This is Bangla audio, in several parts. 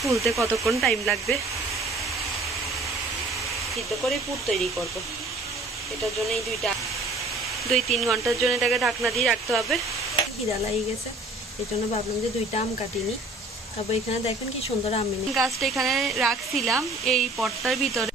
ফুলতে কতক্ষণ টাইম লাগবে। সিদ্ধ করে পুর তৈরি করব। এটার জন্য এই 2-3 ঘন্টার জন্য এটাকে ঢাকনা দিয়ে রাখতে হবে। খিদা লাগিয়ে গেছে, এই জন্য ভাবলাম যে 2টা আম কাটিনি। তারপর এখানে দেখেন কি সুন্দর আম এনে গাছটা এখানে রাখছিলাম এই পটটার ভিতরে।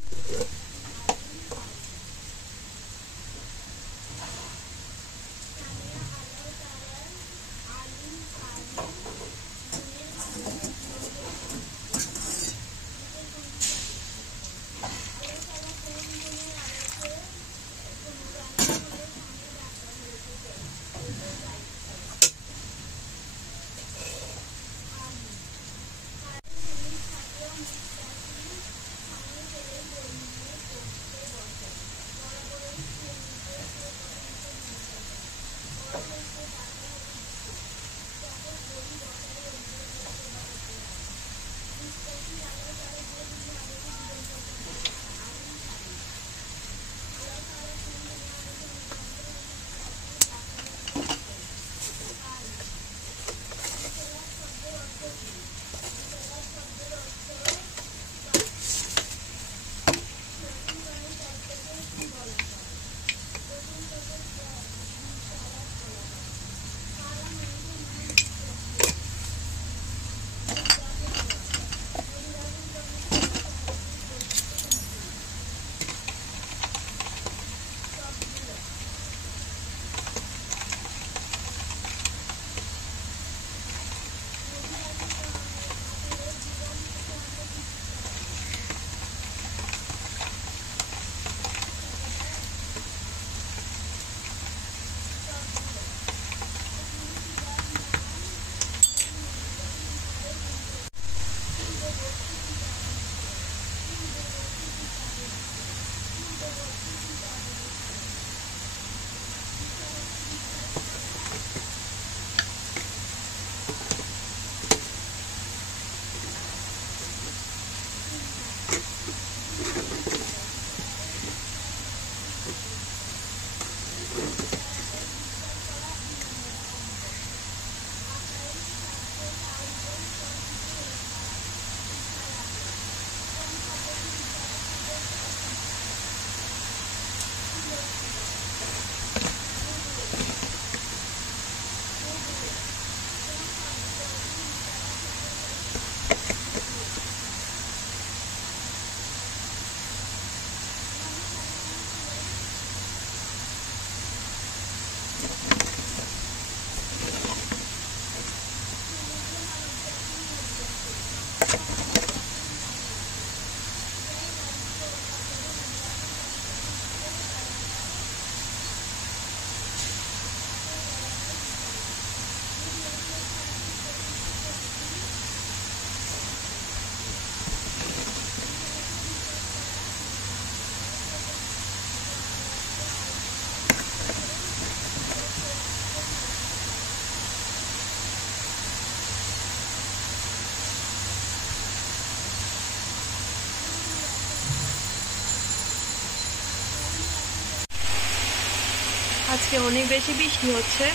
আজকে অনেক বেশি বৃষ্টি হচ্ছে,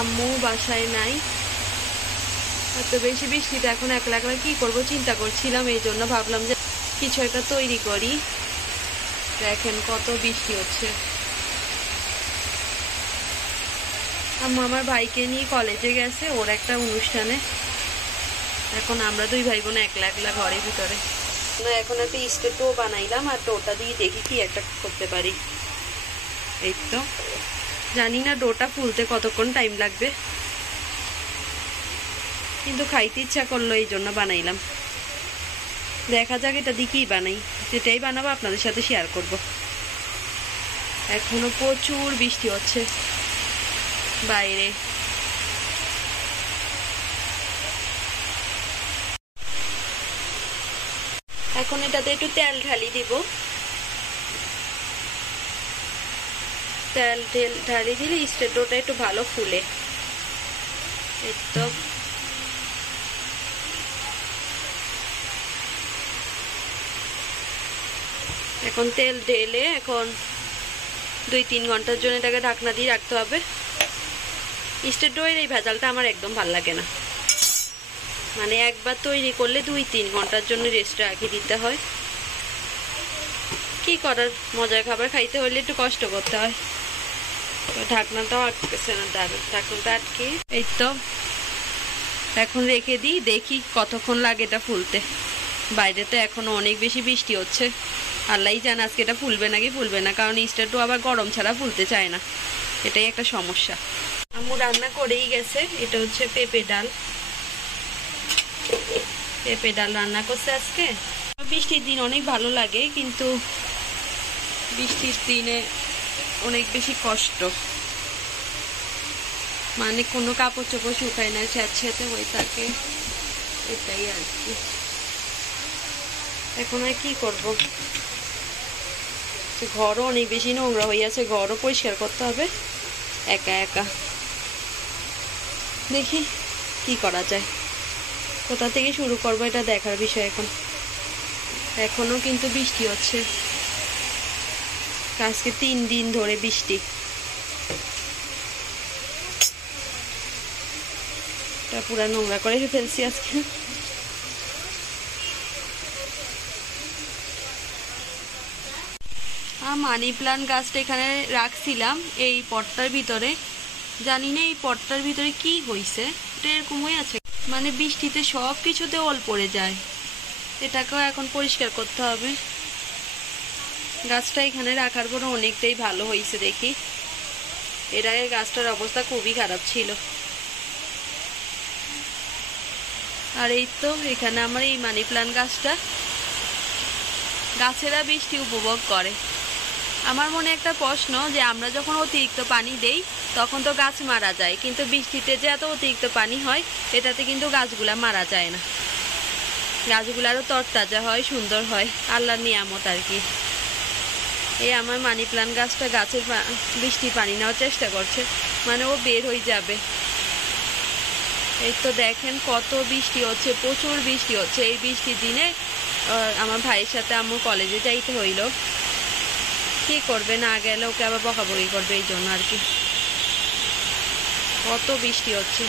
আম্মু বাসায় নাই। এত বেশি বৃষ্টিতে এখন একলা একলা কি করবো চিন্তা করছিলাম, এই জন্য ভাবলাম যে কিছু একটা তৈরি করি। দেখেন কত বৃষ্টি হচ্ছে। আম্মু আমার ভাইকে নিয়ে কলেজে গেছে ওর একটা অনুষ্ঠানে, এখন আমরা 2 ভাই বোন একলা একলা ঘরের ভিতরে। এখন একটা স্টেট ডো বানাইলাম, আর ডোটা দিয়ে দেখি কি একটা করতে পারি। এই তো জানি না ডোটা ফুলতে কতক্ষণ টাইম লাগবে, কিন্তু খাইতে ইচ্ছা করলো এই জন্য বানাইলাম। দেখা যাক এটা দিয়ে কি বানাই, যেটাই বানাবো আপনাদের সাথে শেয়ার করব। এখনো প্রচুর বৃষ্টি হচ্ছে বাইরে। এখন এটাতে একটু তেল ঢালি দিব। তেল ঢালি দিলে স্টেট ডোটা একটু ভালো ফুলে। এই তো এখন তেল ঢেলে এখন 2-3 ঘন্টার জন্য এটাকে ঢাকনা দিয়ে রাখতে হবে। স্টেট ডোয়ের এই ভেজালটা আমার একদম ভালো লাগে না। মানে একবার তৈরি করলে 2-3 ঘন্টার জন্য রেস্ট রাখি দিতে হয়। কি করার, মজার খাবার খাইতে হলে একটু কষ্ট করতে হয়। ঢাকনাটাও আটকেছে না, ঢাকনাটা আটকে এই তো এখন রেখে দিই, দেখি কতক্ষণ লাগে এটা ফুলতে। বাইরে তো এখনো অনেক বেশি বৃষ্টি হচ্ছে, আল্লাহই জানে আজকে এটা ফুলবে নাকি ফুলবে না, কারণ স্টারটু আবার গরম ছাড়া ফুলতে চায় না, এটাই একটা সমস্যা। আম্মু রান্না করেই গেছে, এটা হচ্ছে পেঁপে ডাল। পেঁপে ডাল রান্না করছে আজকে। বৃষ্টির দিন অনেক ভালো লাগে, কিন্তু বৃষ্টির দিনে অনেক বেশি কষ্ট, মানে কোনো কাপড় চোপড় শুকায় না, স্যাঁতস্যাঁতে হয়ে থাকে, এটাই আর কি। এখন আর কি করবো, ঘরও অনেক বেশি নোংরা হইয়াছে, ঘরও পরিষ্কার করতে হবে একা একা। দেখি কি করা যায়, কোথা থেকে শুরু করবো এটা দেখার বিষয়। এখনো কিন্তু বৃষ্টি হচ্ছে, আজকে 3 দিন ধরে বৃষ্টি। এটা পুরা নোংরা করে ফেলছি আজকে। মানি প্লান্ট গাছটা এখানে রাখছিলাম এই পটটার ভিতরে, জানি না এই পটটার ভিতরে কি হয়েছে, এটা এরকম হয়ে আছে, মানে বৃষ্টিতে সব কিছুতে ওল পড়ে যায়। এটাকেও এখন পরিষ্কার করতে হবে। গাছটা এখানে রাখার পরে অনেকটাই ভালো হয়েছে দেখি, এর আগে গাছটার অবস্থা খুবই খারাপ ছিল। আর এই তো এখানে আমার এই মানি প্লান্ট গাছটা, গাছেরা বৃষ্টি উপভোগ করে। আমার মনে একটা প্রশ্ন, যে আমরা যখন অতিরিক্ত পানি দেই তখন তো গাছ মারা যায়, কিন্তু বৃষ্টিতে যে এত অতিরিক্ত পানি হয় এটাতে কিন্তু গাছগুলা মারা যায় না, গাছগুলো আরও তরতাজা হয়, সুন্দর হয়, আল্লাহর নিয়ামত আর কি। এই আমার মানি প্লান্ট গাছটা গাছের বৃষ্টি পানি নেওয়ার চেষ্টা করছে, মানে ও বের হয়ে যাবে। এই তো দেখেন কত বৃষ্টি হচ্ছে, প্রচুর বৃষ্টি হচ্ছে। এই বৃষ্টির দিনে আমার ভাইয়ের সাথে আম্মু কলেজে যাইতে হইল, কি করবে, না গেলে ওকে আবার বকাবকি করবে, এই জন্য আর কি। কত বৃষ্টি হচ্ছে।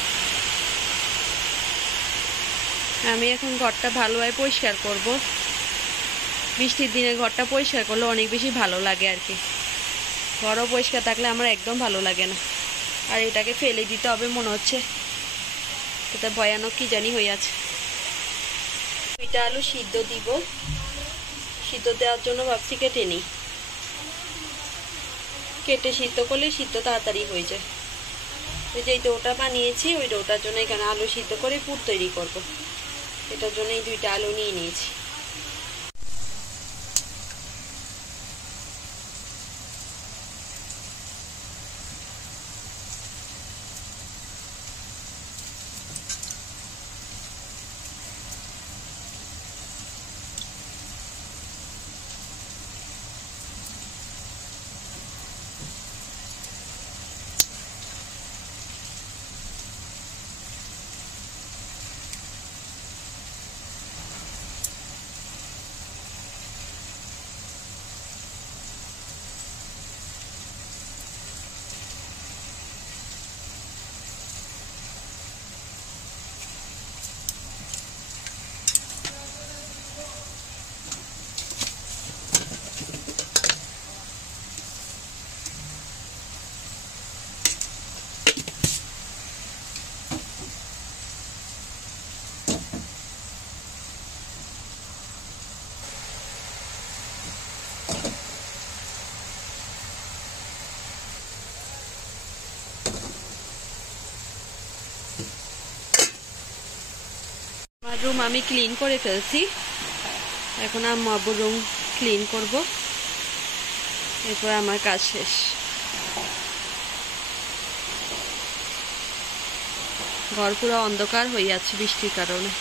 আমি এখন ঘরটা ভালোভাবে পরিষ্কার করব। বৃষ্টির দিনে ঘরটা পরিষ্কার করলে অনেক বেশি ভালো লাগে আর কি, ঘরও পরিষ্কার থাকলে আমার একদম ভালো লাগে না। আর এটাকে ফেলে দিতে হবে মনে হচ্ছে, এটা ভয়ানক কি জানি হয়ে আছে। 2টা আলু সিদ্ধ দিব, সিদ্ধ দেওয়ার জন্য ভাবছি কেটে নিই, কেটে সিদ্ধ করলে সিদ্ধ তাড়াতাড়ি হয়ে যায়। ওই যে ডোটা বানিয়েছি, ওই ডোটার জন্য এখানে আলু সিদ্ধ করে পুর তৈরি করব, এটার জন্য এই 2টা আলু নিয়ে নিয়েছি। আমার রুম আমি ক্লিন করে ফেলছি, এখন আম্মু আব্বুর রুম ক্লিন করব, এরপর আমার কাজ শেষ। ঘর পুরো অন্ধকার হয়ে যাচ্ছে বৃষ্টির কারণে।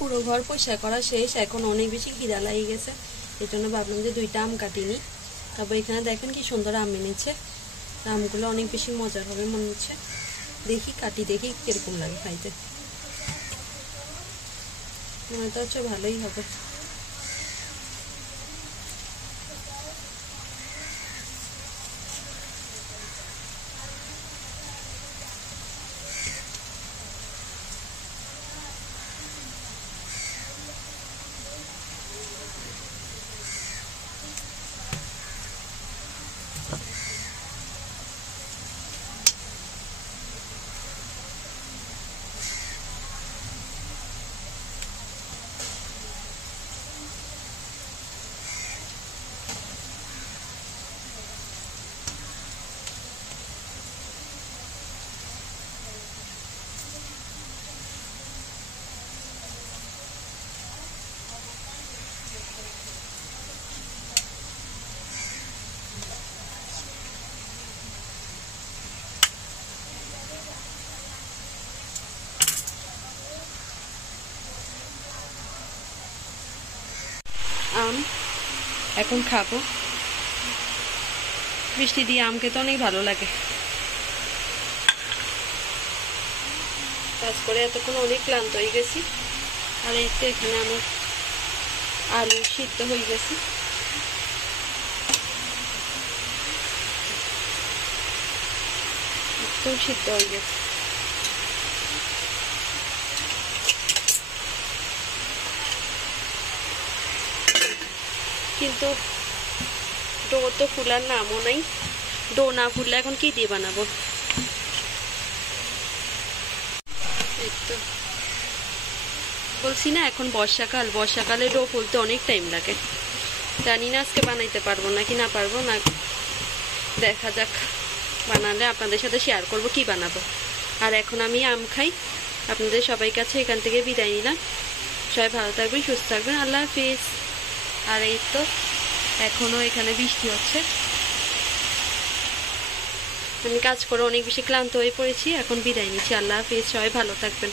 পুরো ঘর পরিষ্কার করা শেষ, এখন অনেক বেশি খিদা লেগে গেছে, এই জন্য ভাবলাম যে 2টা আম কাটিনি, তারপর এখানে দেখেন কি সুন্দর আম এনেছে, আমগুলো অনেক বেশি মজার হবে মনে হচ্ছে। দেখি কাটি, দেখি কিরকম লাগে খাইতে। মনে তো হচ্ছে ভালোই হবে। আম এখন খাবো, মিষ্টি দিয়ে আম খেতে অনেক ভালো লাগে। কাজ করে এতক্ষণ অনেক ক্লান্ত হয়ে গেছি। আর এই তো এখানে আমার আলু সিদ্ধ হয়ে গেছে। একদম সিদ্ধ হয়ে গেছে। কিন্তু ডো তো ফুলার নামও নাই। ডো না ফুললে এখন কি দিয়ে বানাবো? বলছি না এখন বর্ষাকাল, বর্ষাকালে ডো ফুলতে অনেক টাইম লাগে। জানি না আজকে বানাইতে পারবো নাকি না পারবো না, দেখা যাক। বানালে আপনাদের সাথে শেয়ার করব কি বানাবো। আর এখন আমি আম খাই। আপনাদের সবাই কাছে এখান থেকে বিদায় নিলাম। সবাই ভালো থাকবেন, সুস্থ থাকবেন, আল্লাহ হাফিজ। আর এই তো এখনো এখানে বৃষ্টি হচ্ছে। আমি কাজ করে অনেক বেশি ক্লান্ত হয়ে পড়েছি, এখন বিদায় নিচ্ছি। আল্লাহ হাফিজ, সবাই ভালো থাকবেন।